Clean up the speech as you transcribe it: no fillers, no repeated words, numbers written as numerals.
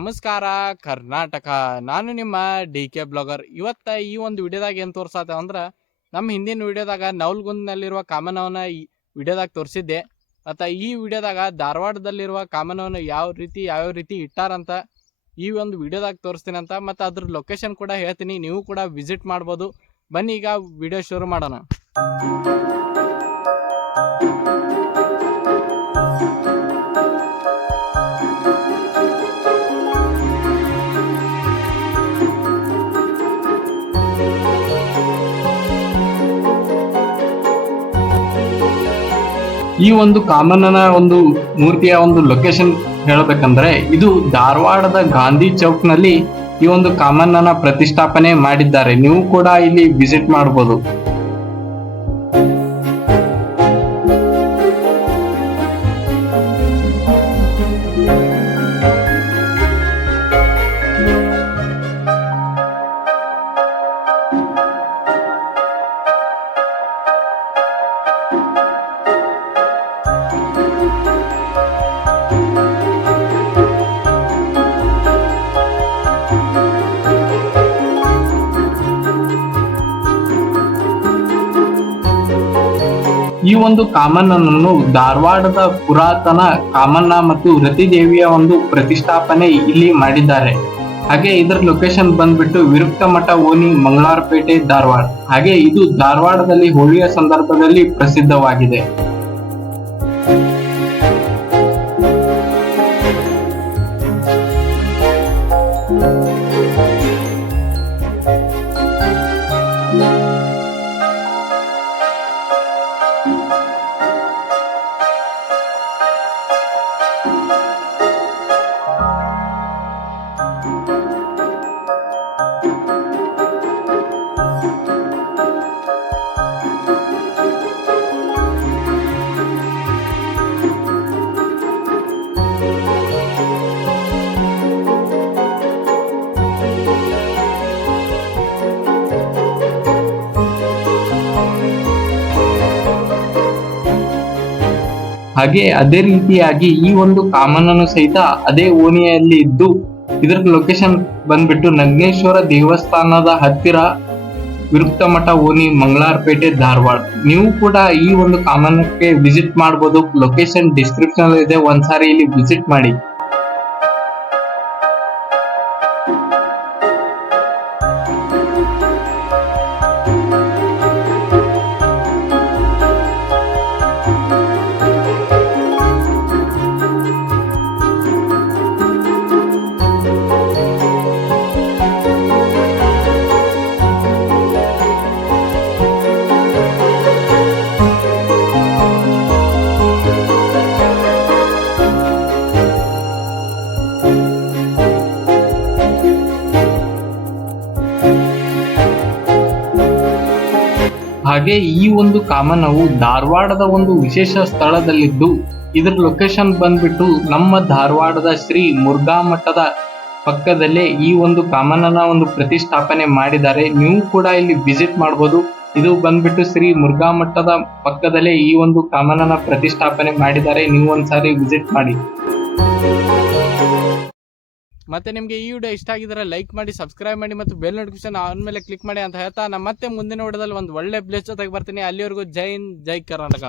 ನಮಸ್ಕಾರ ಕರ್ನಾಟಕ. ನಾನು ನಿಮ್ಮ DK ಬ್ಲಾಗರ್. ಇವತ್ತ ಈ ಒಂದು ವಿಡಿಯೋದಾಗ ಏನು ತೋರ್ಸತ್ತೆ ಅಂದ್ರೆ ನಮ್ಮ ಹಿಂದಿನ ವಿಡಿಯೋದಾಗ ನವಲ್ಗುಂದ್ನಲ್ಲಿರುವ ಕಾಮನವನ್ನ ಈ ವಿಡಿಯೋದಾಗ ತೋರಿಸಿದ್ದೆ. ಮತ್ತು ಈ ವಿಡಿಯೋದಾಗ ಧಾರವಾಡದಲ್ಲಿರುವ ಕಾಮನವನ್ನು ಯಾವ ರೀತಿ ಇಟ್ಟಾರಂತ ಈ ಒಂದು ವಿಡಿಯೋದಾಗ ತೋರಿಸ್ತೀನಂತ, ಮತ್ತು ಅದ್ರ ಲೊಕೇಶನ್ ಕೂಡ ಹೇಳ್ತೀನಿ, ನೀವು ಕೂಡ ವಿಸಿಟ್ ಮಾಡ್ಬೋದು. ಬನ್ನಿ ಈಗ ವಿಡಿಯೋ ಶುರು ಮಾಡೋಣ. ಈ ಒಂದು ಕಾಮಣ್ಣನ ಒಂದು ಮೂರ್ತಿಯ ಒಂದು ಲೊಕೇಶನ್ ಹೇಳಬೇಕಂದ್ರೆ ಇದು ಧಾರವಾಡದ ಗಾಂಧಿ ಚೌಕ್ ನಲ್ಲಿ ಈ ಒಂದು ಕಾಮಣ್ಣನ ಪ್ರತಿಷ್ಠಾಪನೆ ಮಾಡಿದ್ದಾರೆ. ನೀವು ಕೂಡ ಇಲ್ಲಿ ವಿಸಿಟ್ ಮಾಡಬಹುದು. ಈ ಒಂದು ಕಾಮಣ್ಣನನ್ನು ಧಾರವಾಡದ ಪುರಾತನ ಕಾಮಣ್ಣ ಮತ್ತು ರತಿದೇವಿಯ ಒಂದು ಪ್ರತಿಷ್ಠಾಪನೆ ಇಲ್ಲಿ ಮಾಡಿದ್ದಾರೆ. ಹಾಗೆ ಇದರ ಲೊಕೇಶನ್ ಬಂದ್ಬಿಟ್ಟು ವಿರುಕ್ತ ಮಠ ಓಣಿ, ಮಂಗಳಾರಪೇಟೆ, ಧಾರವಾಡ. ಹಾಗೆ ಇದು ಧಾರವಾಡದಲ್ಲಿ ಹೋಳಿಯ ಸಂದರ್ಭದಲ್ಲಿ ಪ್ರಸಿದ್ಧವಾಗಿದೆ. ಹಾಗೆ ಅದೇ ರೀತಿಯಾಗಿ ಈ ಒಂದು ಕಾಮಣ್ಣನು ಸಹಿತ ಅದೇ ಓಣಿಯಲ್ಲಿ ಇದ್ದು, ಇದರ ಲೊಕೇಶನ್ ಬಂದ್ಬಿಟ್ಟು ನಗ್ನೇಶ್ವರ ದೇವಸ್ಥಾನದ ಹತ್ತಿರ, ವಿರುಕ್ತ ಮಠ ಓಣಿ, ಮಂಗಳಾರಪೇಟೆ, ಧಾರವಾಡ. ನೀವು ಕೂಡ ಈ ಒಂದು ಕಾಮಣ್ಣಕ್ಕೆ ವಿಸಿಟ್ ಮಾಡಬಹುದು. ಲೊಕೇಶನ್ ಡಿಸ್ಕ್ರಿಪ್ಷನ್ ಇದೆ, ಒಂದ್ಸಾರಿ ಇಲ್ಲಿ ವಿಸಿಟ್ ಮಾಡಿ. ಹಾಗೆ ಈ ಒಂದು ಕಾಮಣ್ಣವು ಧಾರವಾಡದ ಒಂದು ವಿಶೇಷ ಸ್ಥಳದಲ್ಲಿದ್ದು, ಇದರ ಲೊಕೇಶನ್ ಬಂದ್ಬಿಟ್ಟು ನಮ್ಮ ಧಾರವಾಡದ ಶ್ರೀ ಮುರುಘಾ ಮಠದ ಪಕ್ಕದಲ್ಲೇ ಈ ಒಂದು ಕಾಮಣ್ಣನ ಒಂದು ಪ್ರತಿಷ್ಠಾಪನೆ ಮಾಡಿದ್ದಾರೆ. ನೀವು ಕೂಡ ಇಲ್ಲಿ ವಿಸಿಟ್ ಮಾಡಬಹುದು. ಇದು ಬಂದ್ಬಿಟ್ಟು ಶ್ರೀ ಮುರುಘಾ ಮಠದ ಪಕ್ಕದಲ್ಲೇ ಈ ಒಂದು ಕಾಮಣ್ಣನ ಪ್ರತಿಷ್ಠಾಪನೆ ಮಾಡಿದ್ದಾರೆ. ನೀವು ಒಂದ್ಸಾರಿ ವಿಸಿಟ್ ಮಾಡಿ. ಮತ್ತೆ ನಿಮಗೆ ಈ ವಿಡಿಯೋ ಇಷ್ಟ ಆಗಿದ್ರೆ ಲೈಕ್ ಮಾಡಿ, ಸಬ್ಸ್ಕ್ರೈಬ್ ಮಾಡಿ ಮತ್ತು ಬೆಲ್ ನೋಟಿಫಿಕೇಶನ್ ಆನ್ ಮೇಲೆ ಕ್ಲಿಕ್ ಮಾಡಿ ಅಂತ ಹೇಳ್ತಾ, ನಾನು ಮತ್ತೆ ಮುಂದಿನ ವಿಡಿಯೋದಲ್ಲಿ ಒಂದು ಒಳ್ಳೆ ಪ್ಲೇಸ್ ಜೊತೆಗೆ ಬರ್ತೀನಿ. ಅಲ್ಲಿವರೆಗೂ ಜೈ ಹಿಂದ್, ಜೈ ಕರ್ನಾಟಕ.